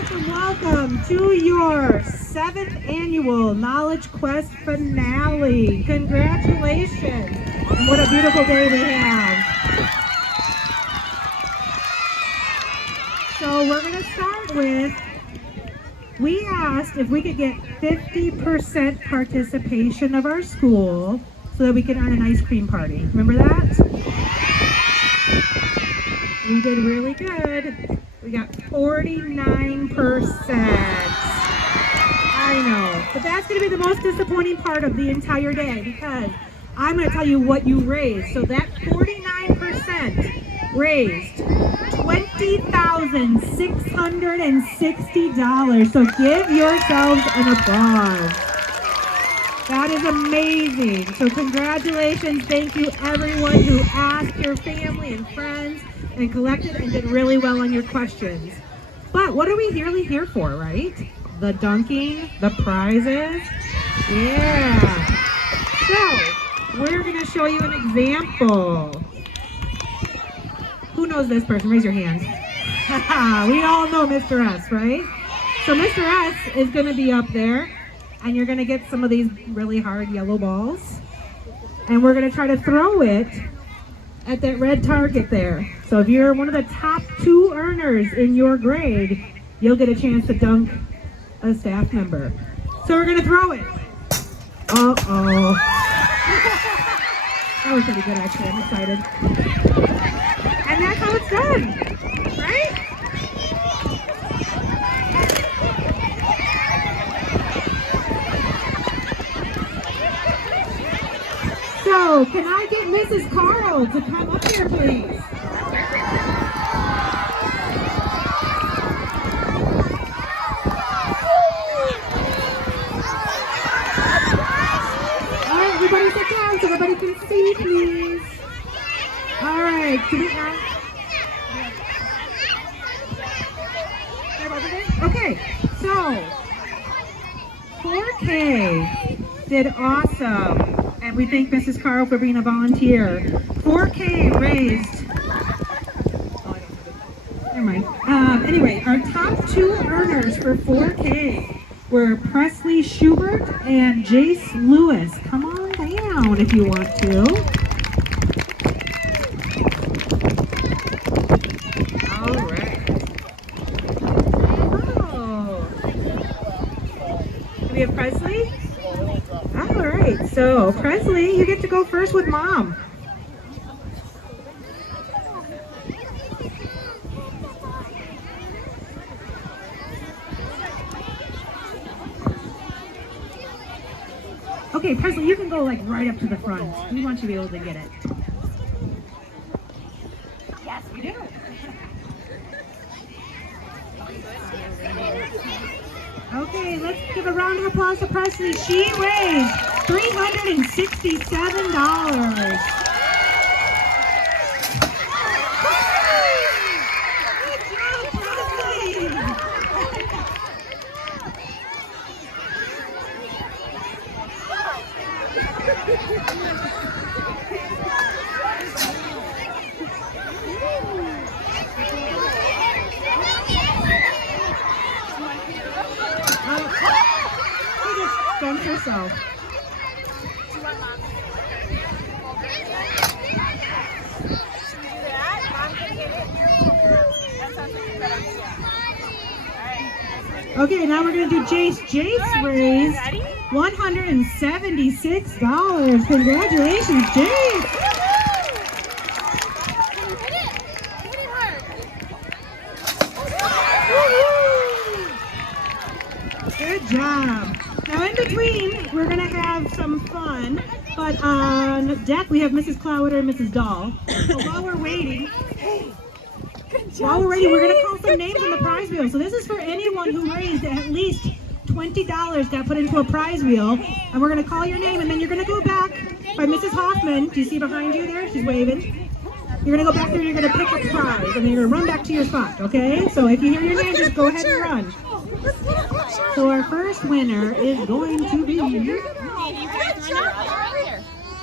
welcome to your 7th annual Knowledge Quest finale. Congratulations. And what a beautiful day we have. So we're going to start with, we asked if we could get 50% participation of our school so that we could earn an ice cream party. Remember that? We did really good. We got 49%. I know, but that's going to be the most disappointing part of the entire day because I'm going to tell you what you raised. So that 49% raised $20,660. So give yourselves an applause. That is amazing. So congratulations. Thank you everyone who asked your family and friends and collected and did really well on your questions. But what are we really here for, right? The dunking, the prizes. Yeah. So we're going to show you an example. Who knows this person? Raise your hand. We all know Mr. S, right? So Mr. S is going to be up there, and you're going to get some of these really hard yellow balls. And we're going to try to throw it at that red target there. So if you're one of the top 2 earners in your grade, you'll get a chance to dunk a staff member. So we're going to throw it. Uh-oh. That was pretty good, actually. I'm excited. And that's how it's done, right? So, can I get Mrs. Carl to come up here, please? All right, everybody sit down so everybody can see, please. All right, can we now? Okay, so 4K did awesome. And we thank Mrs. Carl for being a volunteer. 4K raised. Never mind. Anyway, our top 2 earners for 4K were Presley Schubert and Jace Lewis. Come on down if you want to. All right. Oh. Do we have Presley? All right, so Presley, you get to go first with Mom. Okay, Presley, you can go like right up to the front. We want you to be able to get it. Yes, we do. Okay, let's give a round of applause to Presley. She raised $367. Good job, Presley. Dump yourself. Okay, now we're going to do Jace. Jace raised $176. Congratulations, Jace. Good job. Now in between, we're going to have some fun, but on deck we have Mrs. Clowder and Mrs. Dahl. So while we're waiting, we're going to call some names on the prize wheel. So this is for anyone who raised at least $20 got put into a prize wheel. And we're going to call your name, and then you're going to go back by Mrs. Hoffman. Do you see behind you there? She's waving. You're going to go back there and you're going to pick a prize, and then you're going to run back to your spot, okay? So if you hear your name, just go ahead and run. So our first winner is going to be... Do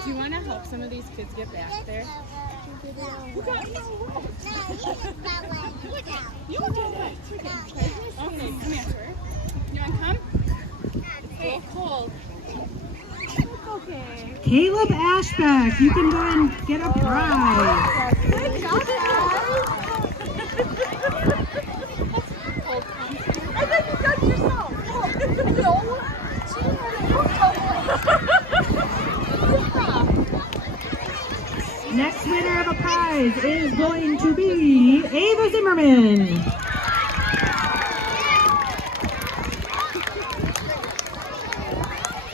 you want to help some of these kids get back there? You can do that. Okay, come here. You want to come? It's cold. Okay. Caleb Ashbeck, you can go and get a prize. Good job, guys. And then you touch yourself. No. Next winner of a prize is going to be Ava Zimmerman.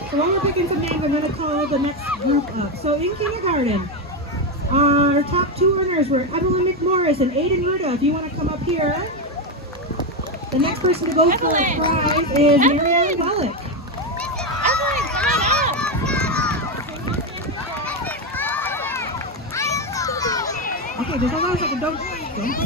So while we're picking some names, I'm going to call the next group up. So in kindergarten, our top two earners were Evelyn McMorris and Aiden Ruda. If you want to come up here. The next person to go for a prize is Marianne Bullock. Evelyn, come on up. Okay, just hold on a second. Don't come in.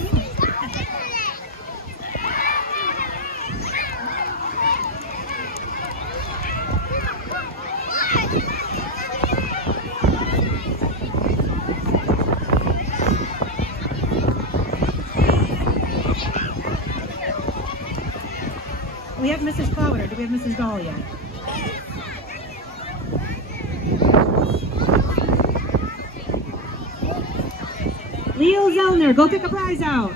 We have Mrs. Clowder. Do we have Mrs. Dahl yet? Leo Zellner, go pick a prize out.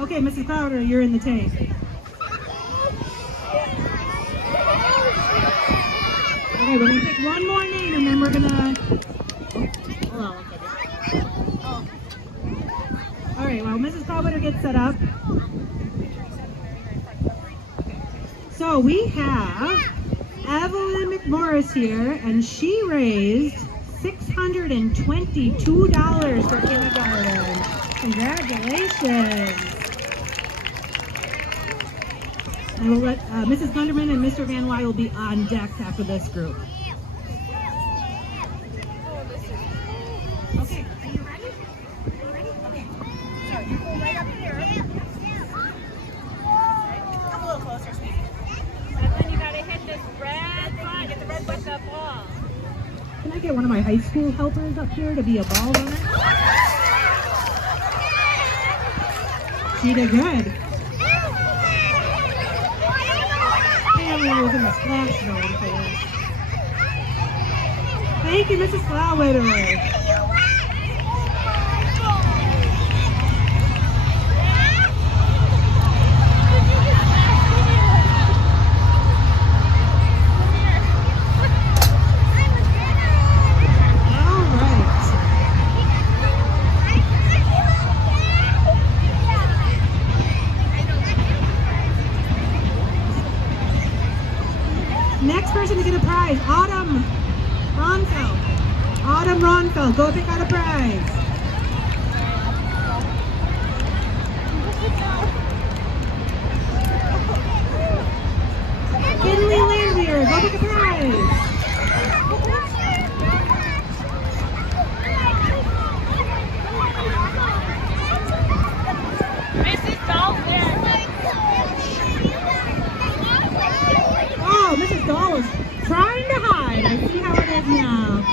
Okay, Mrs. Clowder, you're in the tank. Okay, we're gonna pick one more name and then we're gonna. Hold on one second. All right, well, Mrs. Clowder gets set up. So we have Evelyn McMorris here, and she raised $622 for kindergarten. Congratulations. I will let Mrs. Gunderman and Mr. Van Wy will be on deck after this group. Okay, are you ready? Okay. So you go right up here. Come a little closer, sweetie. And then you got to hit this red button. Get the red button up ball. Can I get one of my high school helpers up here to be a ball runner? She did good. I was in the splash zone for this. Thank you, Mrs. Flowwitter. Next person to get a prize, Autumn Ronfeld. Autumn Ronfeld, go pick out a prize. Kinley Landwehr, go pick a prize. Mrs. Dahl there. Oh, Mrs. Dahl is trying to hide. I see how it is now.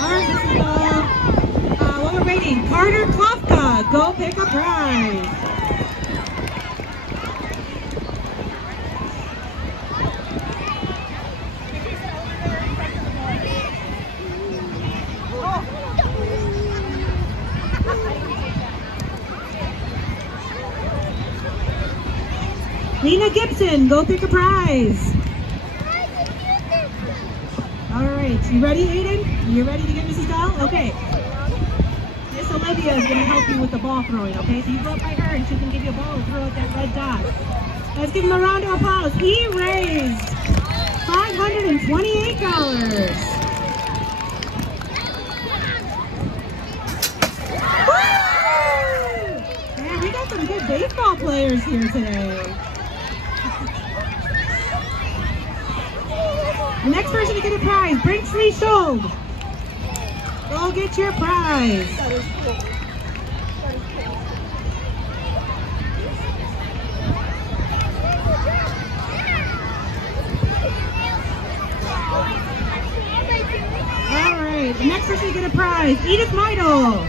All right, Mrs. Dahl. What we're waiting, Carter Klofka, go pick a prize. Lena Gibson, go pick a prize. All right, you ready, Aiden? You ready to get Mrs. Dahl? Okay. Miss Olivia is going to help you with the ball throwing, okay? So you go up by her and she can give you a ball and throw at that red dot. Let's give him a round of applause. He raised $528. Man, we got some good baseball players here today. The next person to get a prize, Brinkley Scholl. Go get your prize. That is cool. That is cool. All right, the next person to get a prize, Edith Meidel.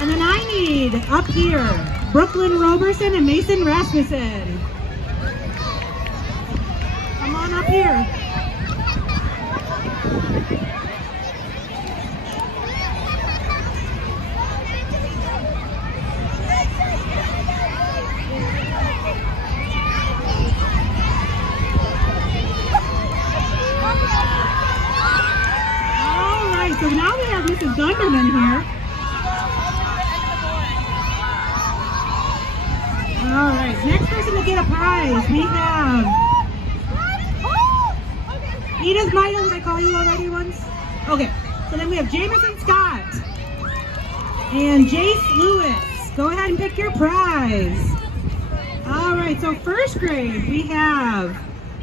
And then I need, up here, Brooklyn Roberson and Mason Rasmussen. Come on up here. All right, so now we have Mrs. Gunderman here. All right, next person to get a prize, we have Edith Meidel. Did I call you already once? Okay, so then we have Jameson Scott and Jace Lewis. Go ahead and pick your prize. All right, so first grade, we have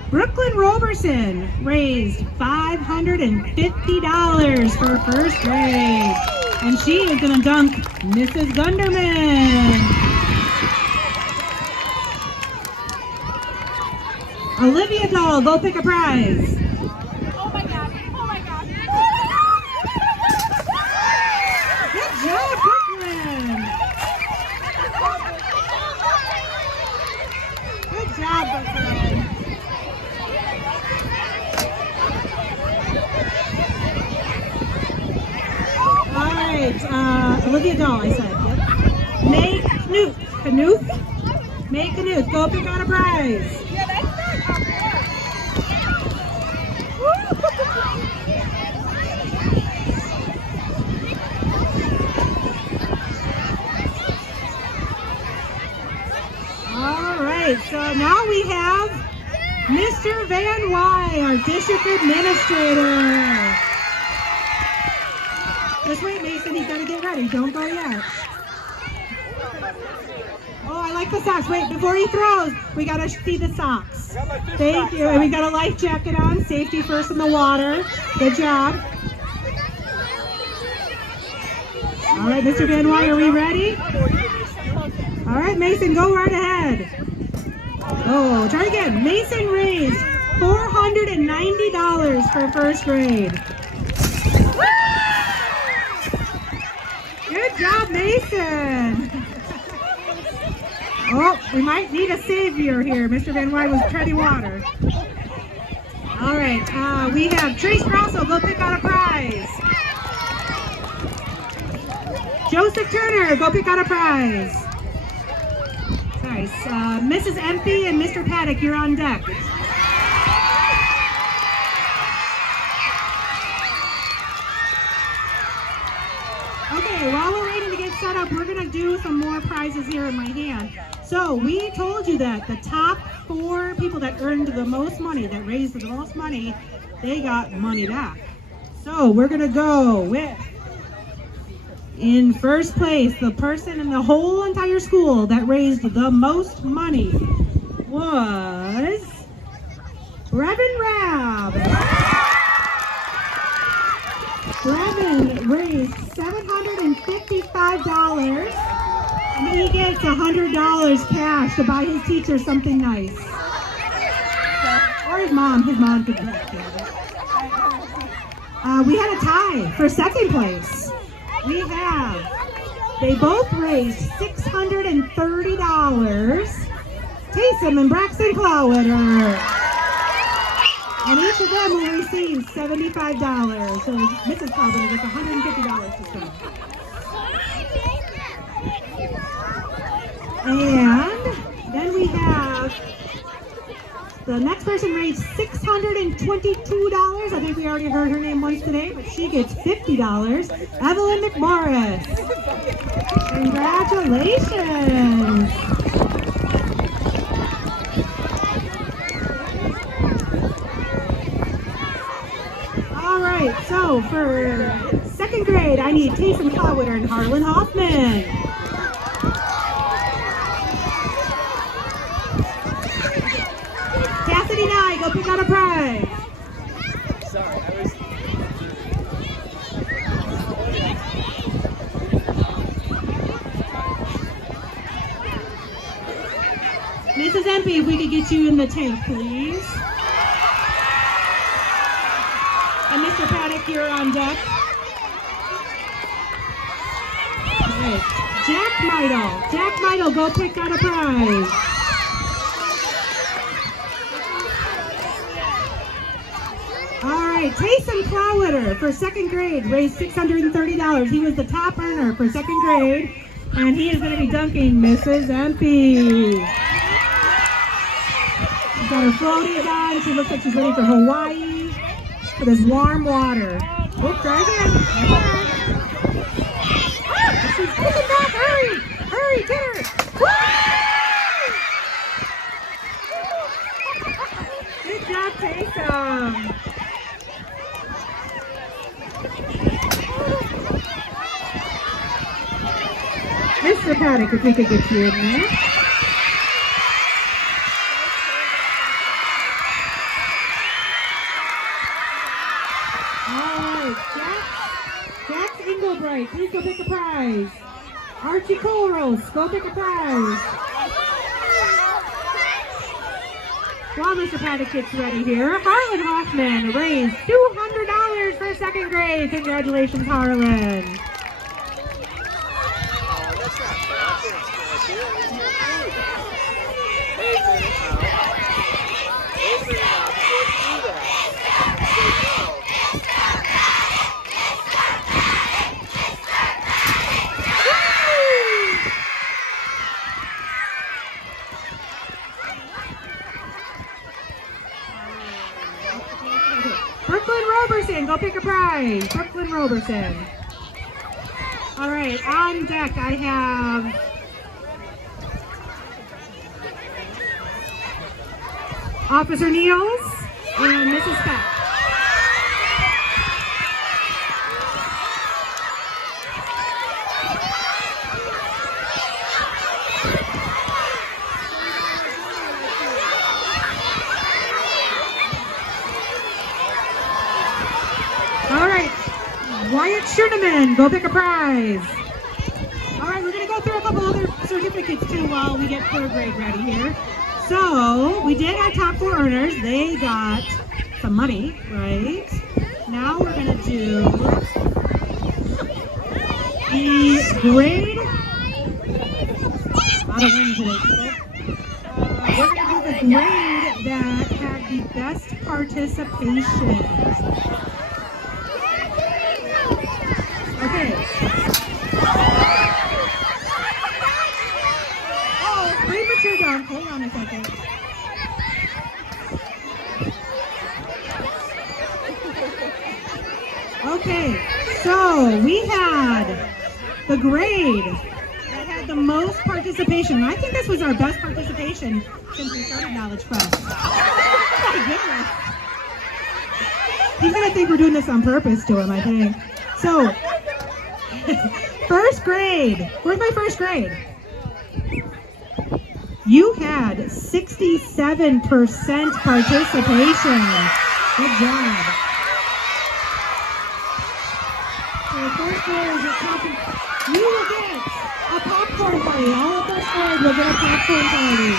Brooklyn Roberson raised $550 for first grade. And she is gonna dunk Mrs. Gunderman. Olivia Dahl, go pick a prize. Oh my god. Oh my god. Good job, Brooklyn. Good job, Brooklyn. All right, Olivia Dahl, I said. Yep. May Knuth. May Knuth, go pick out a prize. Yeah, that's not up All right, so now we have Mr. Van Wy, our district administrator. Just wait, Mason, he's got to get ready. Don't go yet. Oh, I like the socks. Wait, before he throws, we got to see the socks. Thank you. And we got a life jacket on. Safety first in the water. Good job. All right, Mr. Van Wy, are we ready? All right, Mason, go right ahead. Oh, try again. Mason raised $490 for first grade. Good job, Mason. Oh, we might need a savior here. Mr. Van Wy was treading water. All right, we have Trace Grosso. Go pick out a prize. Joseph Turner, go pick out a prize. Nice. Mrs. Empey and Mr. Paddock, you're on deck. Okay, while we're waiting to get set up, we're going to do some more prizes here in my hand. So we told you that the top 4 people that earned the most money, that raised the most money, they got money back. So we're going to go with, in first place, the person in the whole entire school that raised the most money was Brevin Rabb. Brevin raised $755, and he gets $100 cash to buy his teacher something nice. Or his mom. His mom could put it. We had a tie for second place. They both raised $630. Taysom and Braxton Clawwitter. And each of them will receive $75. So Mrs. Clawwitter gets $150 to spend. And then we have the next person raised $622. I think we already heard her name once today, but she gets $50. Evelyn McMorris. Congratulations. All right, so for second grade, I need Taysom Clawwitter and Harlan Hoffman. Cassidy Nye, go pick out a prize. Sorry, I was. Mrs. Empey, if we could get you in the tank, please. And Mr. Paddock, you're on deck. All right. Jack Midle, go pick out a prize. All right, Taysom Clowitter for second grade raised $630. He was the top earner for second grade, and he is going to be dunking Mrs. Empey. She's got her floaties on. She looks like she's ready for Hawaii with this warm water. Oh, try again. She's moving back. Hurry! Hurry, get her! Woo! Good job, Taysom. Mr. Paddock, if we could get you in there. Alright, Jack Inglebright, please go pick a prize. Archie Colrose, go pick a prize. While Mr. Paddock gets ready here, Harlan Hoffman raised $200 for second grade. Congratulations, Harlan. Brooklyn Roberson, go pick a prize. Brooklyn Roberson. All right, on deck I have Officer Niels and Mrs. Peck. All right, Wyatt Schuneman, go pick a prize. All right, we're going to go through a couple other certificates too while we get third grade ready here. So, we did our top 4 earners. They got some money, right? Now we're going to do the grade. A lot of wind today, people. We're going to do the grade that had the best participation. Okay. Oh, premature dunk. Hold on a second. Okay, so we had the grade that had the most participation. I think this was our best participation since we started Knowledge Quest. Oh my goodness. He's gonna think we're doing this on purpose to him, I think. So, first grade. Where's my first grade? You had 67% participation. Good job. So first grade is you will get a popcorn party. All of first grade will get a popcorn party.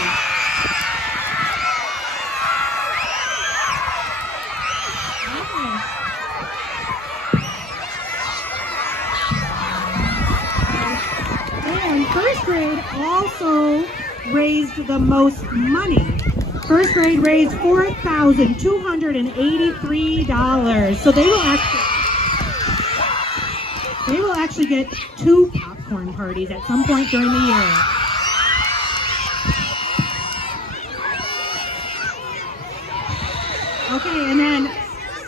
And first grade also raised the most money. First grade raised $4,283. So they will actually get 2 popcorn parties at some point during the year. Okay, and then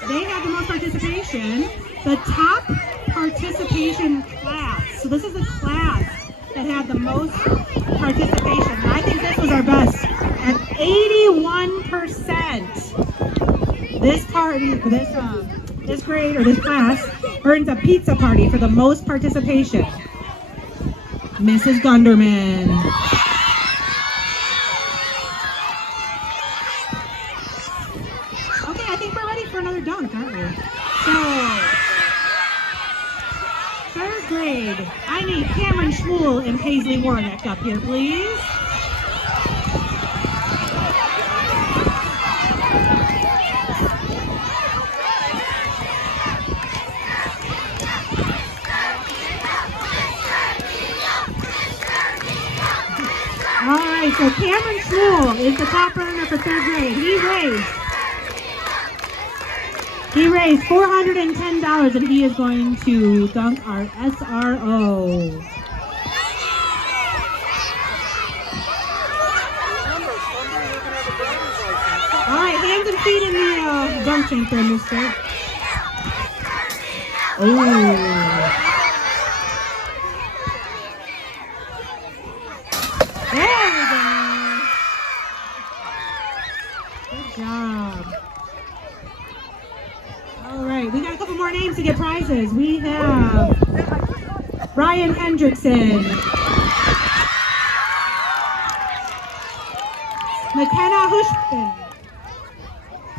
they have the most participation. The top participation class. So this is the class that had the most participation. And I think this was our best at 81%. This grade or this class earns a pizza party for the most participation. Mrs. Gunderman. PTO Dunk, aren't we? So, third grade. I need Cameron Schmuel and Paisley Warnick up here, please. All right, so Cameron Schmuel is the top earner for third grade. He raised $410, and he is going to dunk our SRO. All right, hands and feet in the dunk tank there, mister. Oh. There we go. Good job. All right, we got a couple more names to get prizes. We have Ryan Hendrickson, McKenna Hushkin.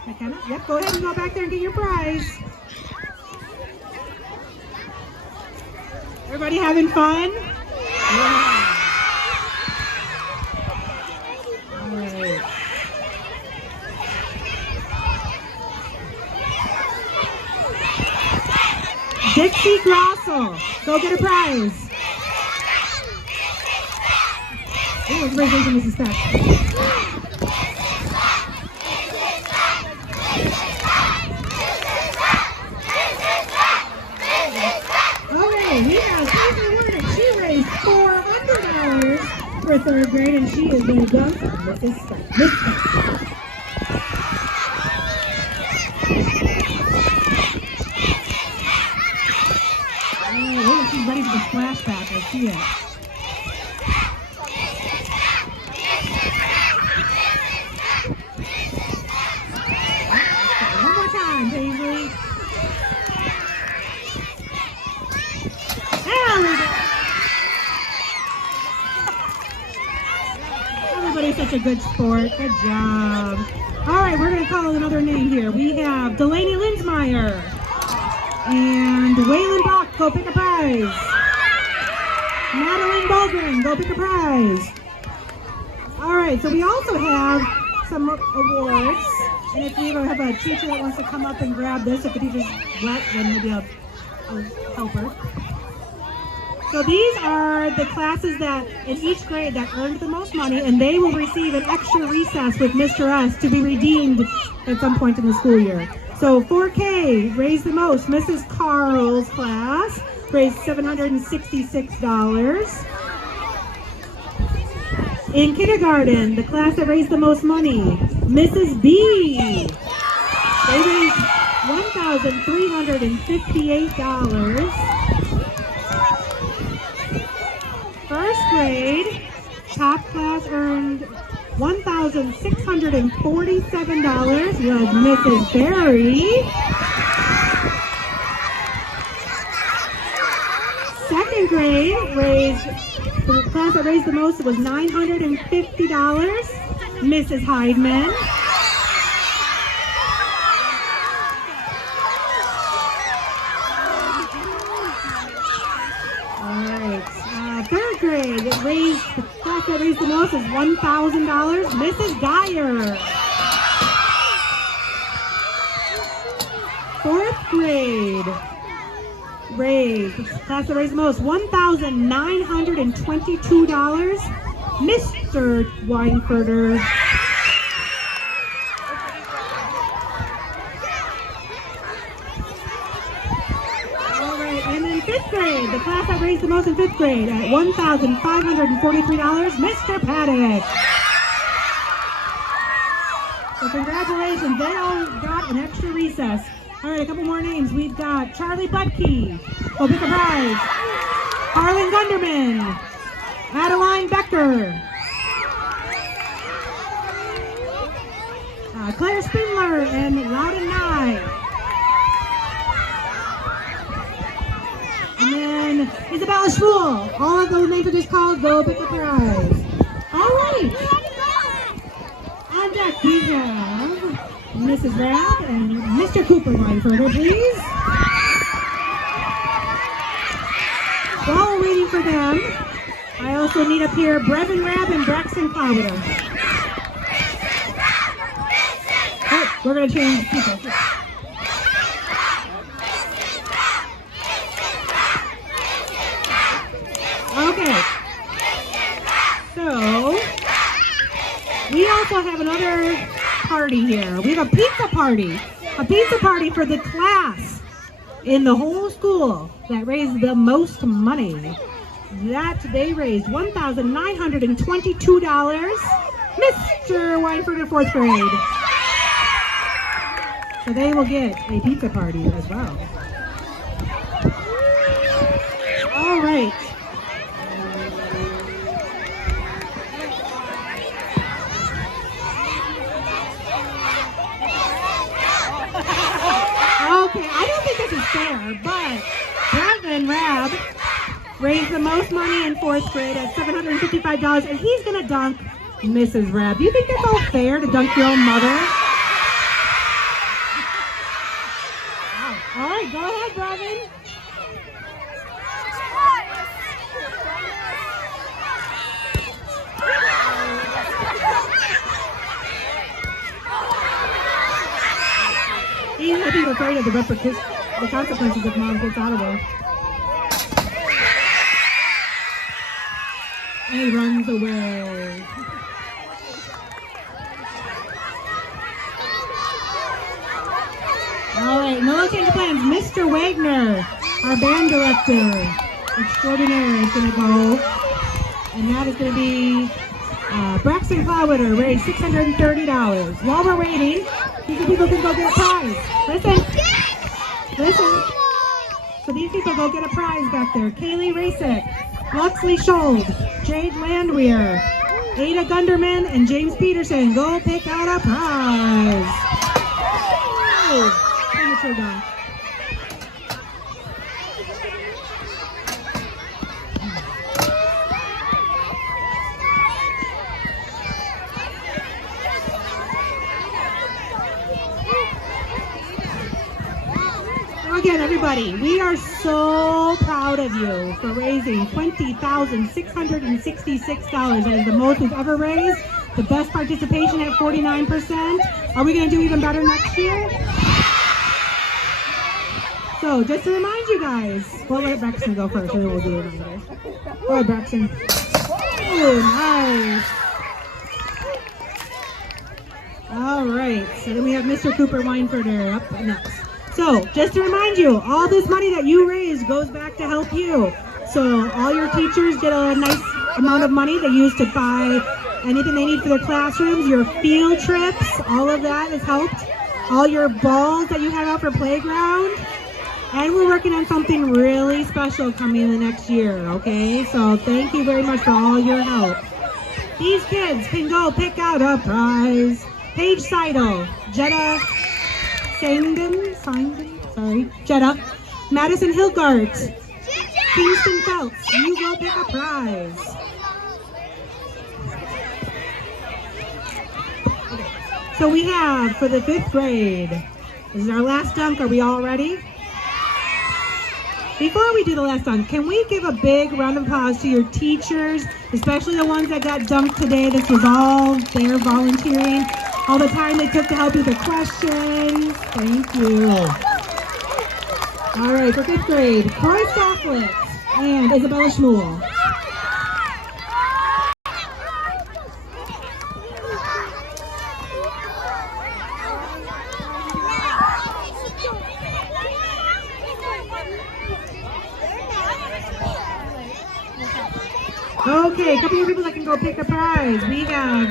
McKenna, yep, go ahead and go back there and get your prize. Everybody having fun? Yeah. All right. Dixie Grossel, go get a prize. Oh, everybody's raising this stuff. Okay, we have Paisley Warnick. She raised $400 for third grade, and she is going to dunk on Mrs. Scott. Oh, she's ready for the splashback. I see it. One more time, Paisley. There we go. Everybody's such a good sport. Good job. All right, we're going to call another name here. We have Delaney Linsmeyer and Waylon Bach. Go pick a prize. Madeline Baldwin, go pick a prize. All right, so we also have some awards. And if we have a teacher that wants to come up and grab this, if the teacher's wet, then maybe I'll help her. So these are the classes that in each grade that earned the most money, and they will receive an extra recess with Mr. S to be redeemed at some point in the school year. So 4K raised the most. Mrs. Carl's class raised $766. In kindergarten, the class that raised the most money, Mrs. B. They raised $1,358. First grade, top class earned $1,647 was Mrs. Berry. Second grade the class that raised the most was $950, Mrs. Heidman. Third grade, the class that raised the most is $1,000, Mrs. Geyer. Fourth grade, the class that raised the most, $1,922, Mr. Weinferter. Fifth grade, the class that raised the most in fifth grade at $1,543, Mr. Paddock. So congratulations, they all got an extra recess. All right, a couple more names. We've got Charlie Budke, go pick a prize. Harlan Gunderman, Adeline Becker, Claire Spindler, and Loudon Nye. And then Isabella Schmuel. All of those names are just called. Go pick a prize. All right. On deck we have Mrs. Rabb and Mr. Cooper Weinfurter, please. While we're waiting for them, I also need up here Brevin Rabb and Braxton Clowder. Oh, we're going to change people. Okay. So, we also have another party here. We have a pizza party. A pizza party for the class in the whole school that raised the most money. That they raised $1,922. Mr. Weinfurter, 4th grade. So they will get a pizza party as well. All right. Okay, I don't think this is fair, but Brevin Rabb raised the most money in 4th grade at $755, and he's going to dunk Mrs. Rabb. Do you think that's all fair to dunk your own mother? Wow. All right, go ahead, Brevin. He's, I think, afraid of the consequences if Mom gets out of there. And he runs away. All right, no change of plans. Mr. Wagner, our band director extraordinaire, is going to go. And that is going to be Braxton Clowder, raised $630. While we're waiting, these people can go get a prize. Listen. So these people go get a prize back there. Kaylee Rasick, Luxley Schold, Jade Landwehr, Ada Gunderman, and James Peterson. Go pick out a prize. Oh, premature dunk. Again, everybody, we are so proud of you for raising $20,666. That is the most we've ever raised. The best participation at 49%. Are we going to do even better next year? So, just to remind you guys, we'll let Braxton go first, and then we'll do a reminder. Go ahead, Braxton. Oh, nice. All right, so then we have Mr. Cooper Weinfurter up next. So, just to remind you, all this money that you raise goes back to help you. So, all your teachers get a nice amount of money they use to buy anything they need for their classrooms, your field trips, all of that is helped. All your balls that you have out for playground. And we're working on something really special coming in the next year, okay? So, thank you very much for all your help. These kids can go pick out a prize. Paige Seidel, Jetta Jetta, Madison Hilgart, Kingston Phelps, you go pick a prize. Okay. So we have for the 5th grade, this is our last dunk. Are we all ready? Before we do the last dunk, can we give a big round of applause to your teachers, especially the ones that got dunked today? This was all their volunteering. All the time they took to help you with the questions. Thank you. All right, for 5th grade, Corey Stofflet and Isabella Schmuel. Okay, a couple more people that can go pick a prize. We have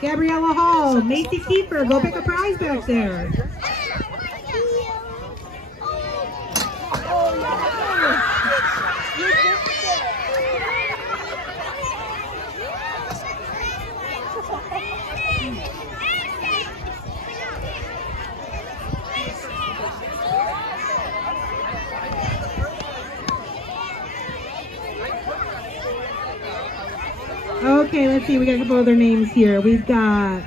Gabriella Hall, Macy Kiefer, go pick a prize back there. Okay, let's see. We got a couple other names here. We've got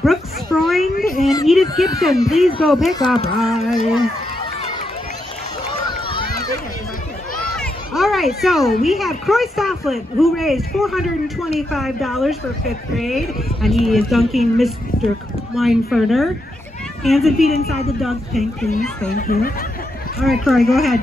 Brooks Freund and Edith Miss Gibson, please go pick a prize. All right, so we have Croy Stofflet, who raised $425 for 5th grade, and he is dunking Mr. Weinferner. Hands and feet inside the dog tank, please. Thank you. All right, Croy, go ahead.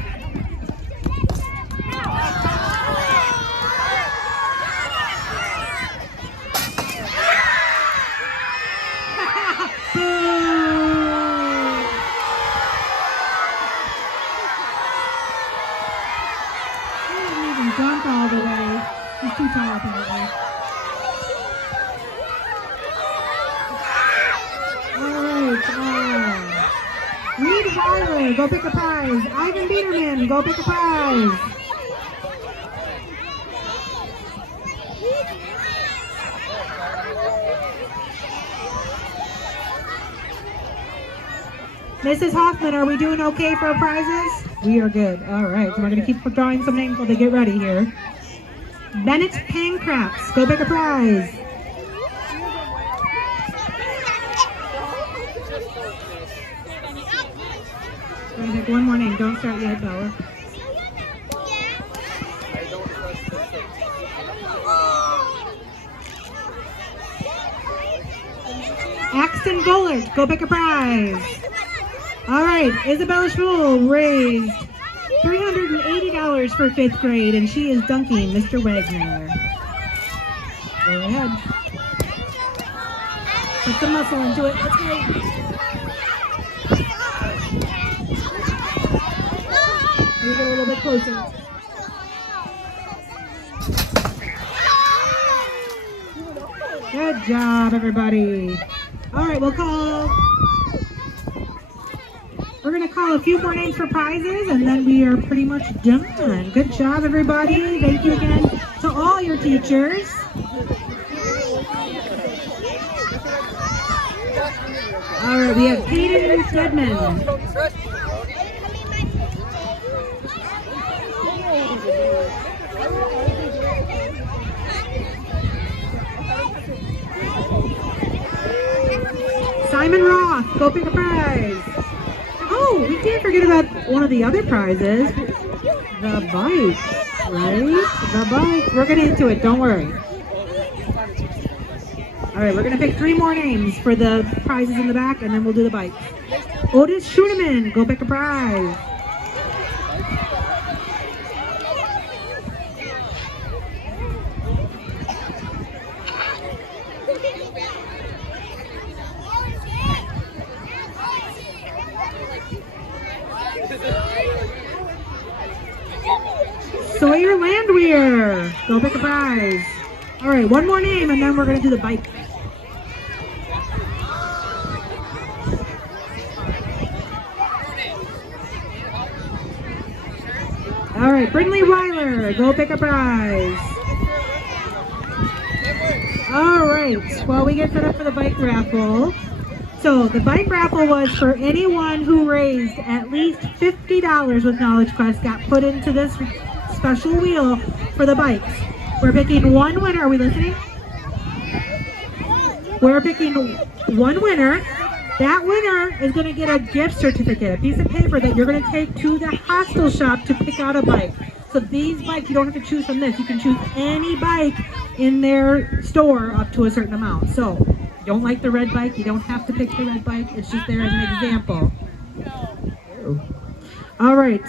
Dunk all the way. He's too tall, apparently. All right. Reed Weiler, go pick a prize. Ivan Biederman, go pick a prize. Mrs. Hoffman, are we doing okay for our prizes? We are good. All right, so we're going to keep drawing some names while they get ready here. Bennett Pancraps, go pick a prize. We're going to pick one more name. Don't start yet, Bella. Axton Gollert, go pick a prize. All right, Isabella Schmuel raised $380 for 5th grade, and she is dunking Mr. Wagner. Go ahead. Put some muscle into it. Let's go. You get a little bit closer. Good job, everybody. All right, we're going to call a few more names for prizes, and then we are pretty much done. Good job, everybody. Thank you again to all your teachers. All right, we have Kaden Stedman. Simon Roth, go pick a prize. Oh, we can't forget about one of the other prizes. The bike, right? The bike. We're getting into it, don't worry. All right, we're going to pick 3 more names for the prizes in the back, and then we'll do the bike. Otis Schuneman, go pick a prize. Sawyer Landwehr, go pick a prize. All right, one more name, and then we're going to do the bike. All right, Brindley Weiler, go pick a prize. All right, well, we get set up for the bike raffle. So the bike raffle was for anyone who raised at least $50 with Knowledge Quest got put into this special wheel for the bikes. We're picking one winner. Are we listening? We're picking one winner. That winner is going to get a gift certificate, a piece of paper that you're going to take to the hostel shop to pick out a bike. So these bikes, you don't have to choose from this. You can choose any bike in their store up to a certain amount. So you don't like the red bike, you don't have to pick the red bike. It's just there as an example. All right.